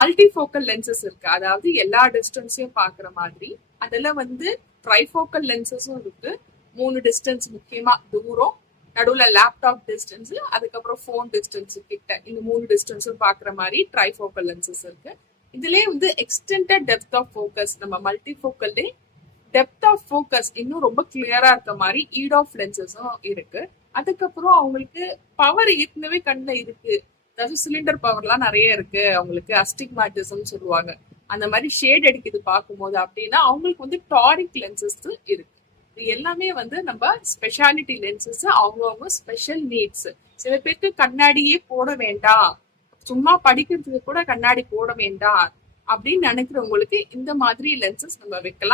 Multifocal lenses இருக்கு, அதாவது எல்லா டிஸ்டன்ஸையும் பாக்குற மாதிரி. அதுல வந்து ட்ரைஃபோக்கல் லென்சஸும் இருக்கு. 3 டிஸ்டன்ஸ், முக்கியமா தூரம், நடுவுல லேப்டாப் டிஸ்டன்ஸ், அதுக்கப்புறம் போன் டிஸ்டன்ஸ் கிட்ட, இந்த 3 டிஸ்டன்ஸும் பாக்குற மாதிரி ட்ரைஃபோக்கல் லென்சஸ் இருக்கு. இதுலயே வந்து எக்ஸ்டெண்டட் டெப்த் ஆஃப் ஃபோக்கஸ், நம்ம மல்டிஃபோக்கல்லே டெப்த் ஆஃப் ஃபோக்கஸ் இன்னும் ரொம்ப கிளியரா இருக்க மாதிரி ஈட் ஆஃப் லென்சஸும் இருக்கு. அதுக்கப்புறம் அவங்களுக்கு பவர் ஏற்கனவே கண்ணுல இருக்கு, அதாவது சிலிண்டர் பவர்லாம் நிறைய இருக்கு, அவங்களுக்கு அஸ்டிக்மேட்டிசம் சொல்லுவாங்க, அந்த மாதிரி ஷேட் அடிக்குது பார்க்கும்போது அப்படின்னா அவங்களுக்கு வந்து டாரிக் லென்சஸ் இருக்கு. இது எல்லாமே வந்து நம்ம ஸ்பெஷாலிட்டி லென்சஸ், அவங்கவுங்க ஸ்பெஷல் நீட்ஸ். சில பேருக்கு கண்ணாடியே போட வேண்டாம், சும்மா படிக்கிறதுக்கு கூட கண்ணாடி போட வேண்டாம் அப்படின்னு நினைக்கிறவங்களுக்கு இந்த மாதிரி லென்சஸ் நம்ம வைக்கலாம்.